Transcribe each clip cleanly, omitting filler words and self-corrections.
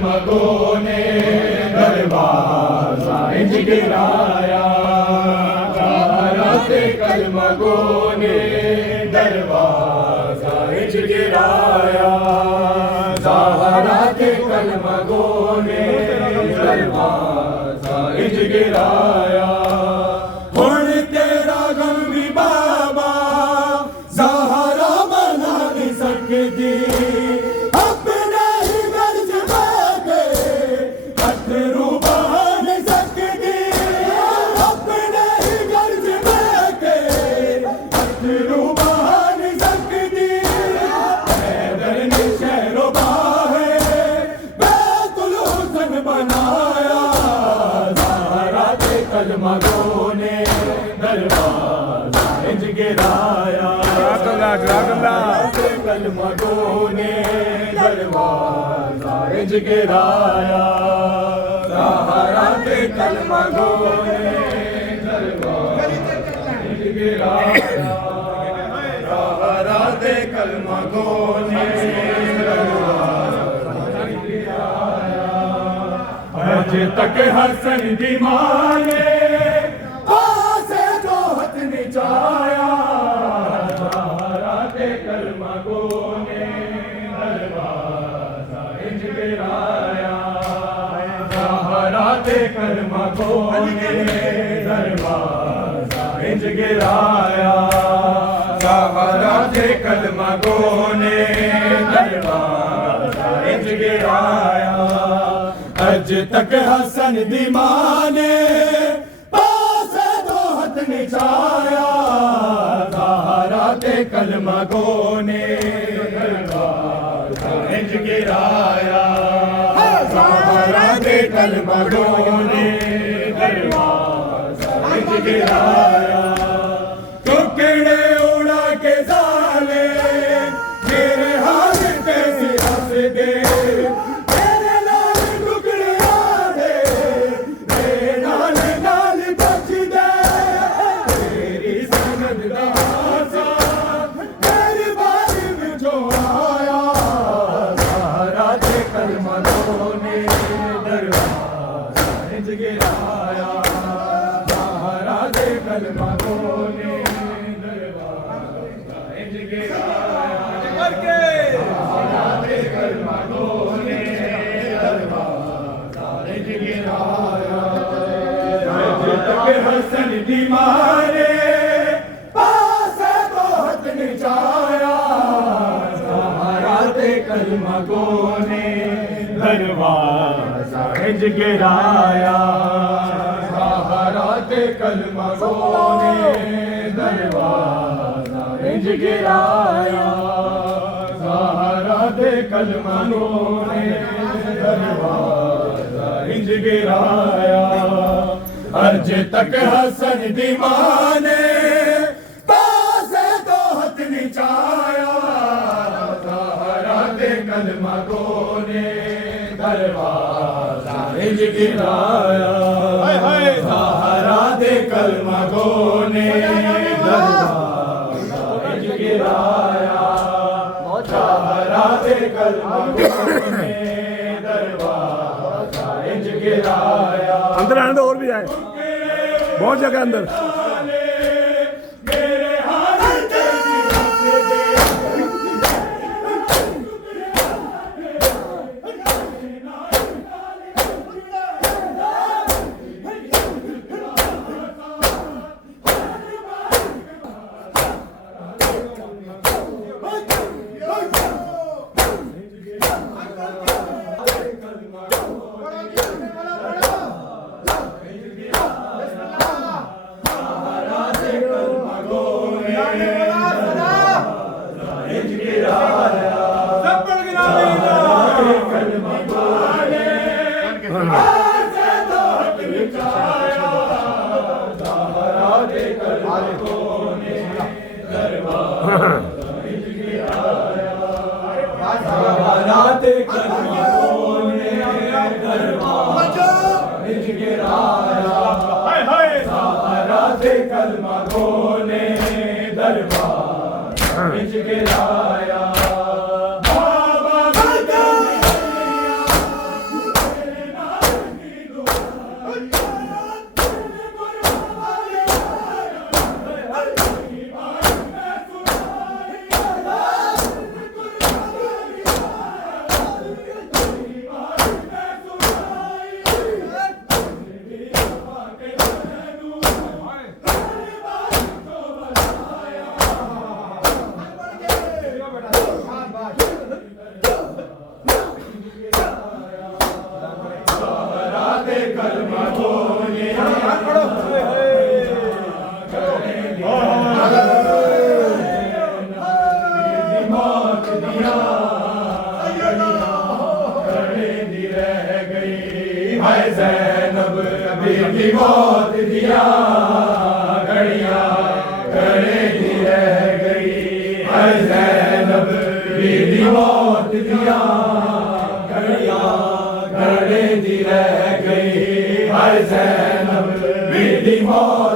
कलमगों ने दरवाजा इंज गिराया, ज़हरा के कलमगों ने दरवाजा इंज गिराया, ज़हरा के कलमगों ने दरवाजा इंज गिराया। हुण तेरा गम भी बाबा ज़हरा मना नहीं सकदी, अपने ही गर्ज में अथरू बहा नहीं सकदी, अपने ही गर्ज में अथरू बहा नहीं सकदी। हैदर ने शहरो बाहे बैतुल हुस्न बनाया, ज़हरा के कलमगों ने दरवाजा इंज गिराया, कलमगों ने दरवाजा इंज गिराया, ज़हरा के कलमगों ने दरवाजा इंज गिराया, ज़हरा के कलमगों ने दरवाजा इंज गिराया। आज तक हसन दी मां ने पासे जो हथ निचाया, ज़हरा के कलमगों ने दरवाजा इंज गिराया, ज़हरा के कलमगों ने दरवाजा इंज गिराया, ज़हरा के कलमगों ने दरवाजा इंज गिराया। अज तक हसन दी मां ने पासे दो हथ निचाया, ज़हरा के कलमगों ने दरवाजा इंज गिराया, ज़हरा के कलमगों ने दरवाजा इंज गिराया। टुकड़े उड़ा के साले मेरे हाथ पे से हंस दे, तेरे नाल टुकड़े आधे मेरे नाल नाल बच दे, तेरी सनद दा आसा मेरी बारी विचों आया, ज़हरा के कलमगों ने दरवाजा इंज गिराया, ज़हरा के कलमगों ने दरवाजा इंज गिराया, ज़हरा के कलमगों ने दरवाजा इंज गिराया। अज तक हसन दी मां ने पासे दो हथ निचाया, ज़हरा के कलमगों ने दरवाजा इंज गिराया, ज़हरा के कलमगों ने दरवाजा इंज गिराया, ज़हरा के कलमगों ने दरवाजा इंज गिराया। अर्ज तक हसन दी मां ने पासे दो हथ निचाया, ज़हरा के कलमगों ने दरवाजा इंज गिराया, ज़हरा के कलमगों ने दरवाजा इंज गिराया, ज़हरा के कलमगों ने दरवाजा इंज गिराया। अंदर आने दो और भी आए, बहुत जगह अंदर। कलमगों ने दरबार इंज गिराया। बाबा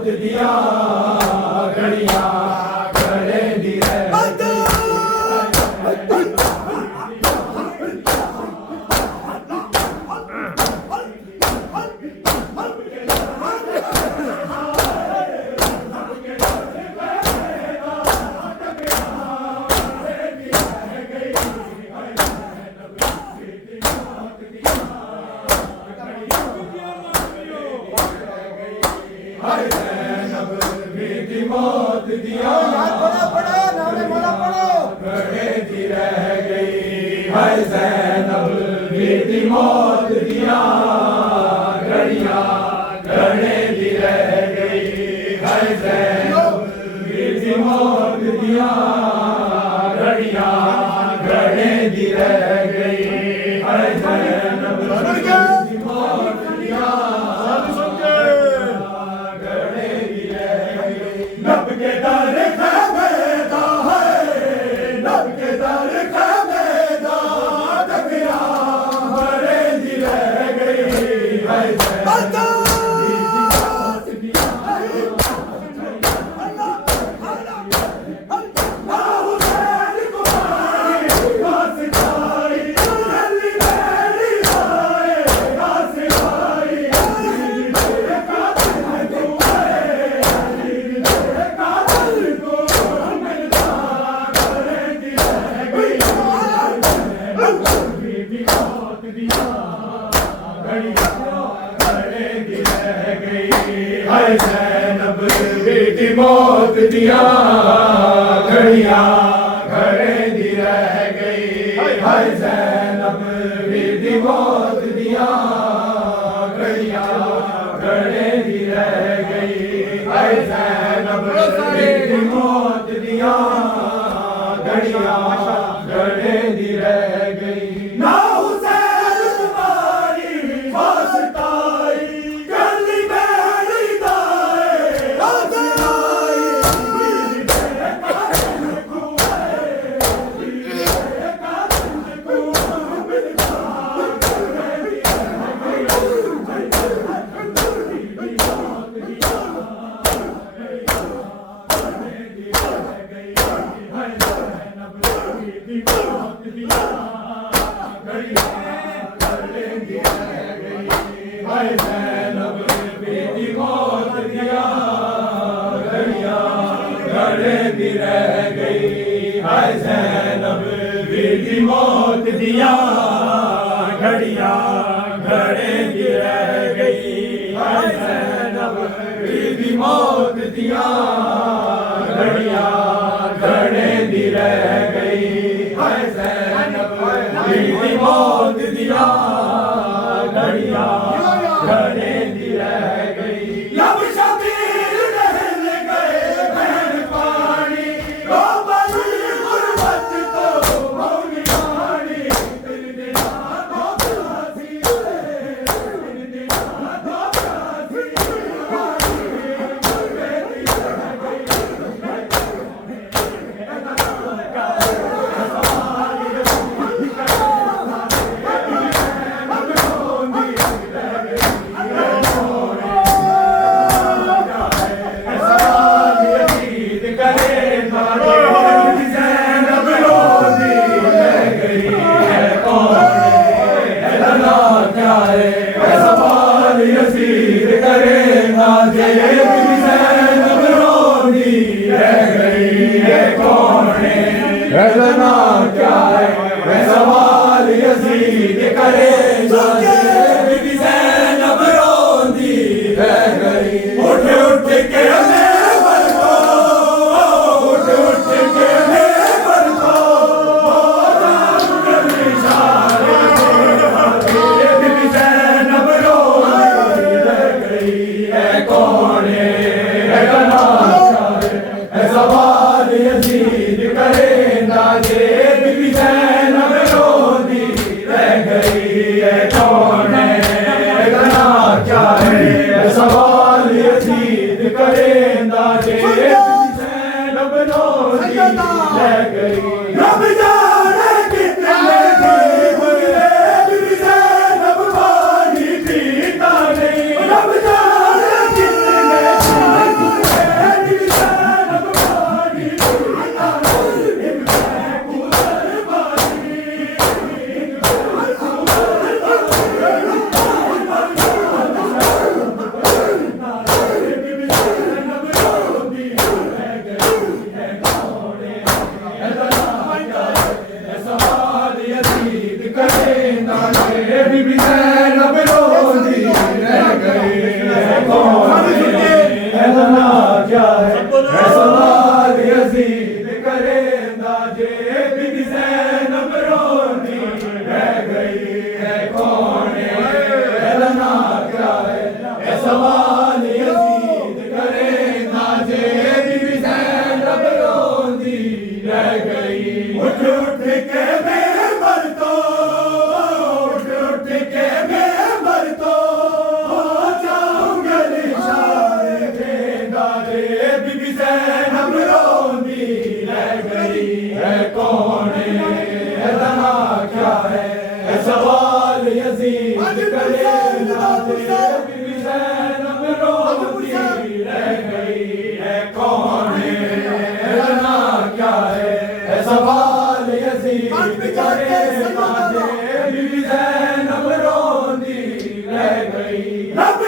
मौत दिया घड़ियां घड़े दी रह मौत दिया घड़े दी रह गई हाय ज़ैनब बेटी मौत दिया घड़ियां घड़े दी रह गई हाय ज़ैनब बेटी मौत दिया घड़ियां घड़े दी रह गई हाय ज़ैनब बेटी मौत दिया नब के दर खैमेदा है नब के दर खैमेदा डगरा बड़े दी रह गई है हाय ज़ैनब बेटी मौत दिया घड़ियां घड़े दी रह गई हाय ज़ैनब बेटी मौत दिया घड़ियां घड़े दी रह गई हाय ज़ैनब बेटी मौत दिया घड़ियां घड़े दी रह गई ना हाय ज़ैनब बेटी मौत दिया घड़ियां घड़े दी रह गई हाय ज़ैनब बेटी मौत दिया घड़ियां घड़े दी रह गई हाय ज़ैनब बेटी मौत दिया घड़ियां घड़े दी रह गई हाय ज़ैनब बेटी मौत दिया घड़ियां घड़े दी रह गई लब शबीर नहल गए बहन पानी ओ बली गुरबत तो मौली पानी इन दिना दो प्यासी इन दिना दो प्यासी घड़े दी रह गई रजना क्या है मैं सवाल यजीद करेगा बीबी ज़ैनब रोंदी रह गई उठ उठ के लेबर को उठ उठ के लेबर को बीबी ज़ैनब रोंदी रह गई है कौन है रजना क्या है सवाल यजीद करेगा बीबी ज़ैनब रोंदी रह गई है कौन है रजना क्या है सवाल यजीद करेगा बीबी ज़ैनब रोंदी रह गई रब जाने कितने बीबी ज़ैनब पानी पीता नहीं रब जाने कितने है सवाल यजीद करेंदा जे बीबी ज़ैनब रोंदी रह गई है कौन ऐलाना क्या है सवाल यजीद करेंदा जे बीबी ज़ैनब रोंदी रह गई उठ उठ के मेंबर तो उठ उठ के मेंबर तो जाऊंगा निशान देंदा जे बीबी ज़ैनब रोंदी रह गई है कौन ऐलाना क्या है सवाल यजीद करेंदा जे बीबी ज़ैनब रोंदी रह गई है कौन ऐलाना क्या है सवाल यजीद करेंदा जे बीबी ज़ैनब रोंदी रह गई रब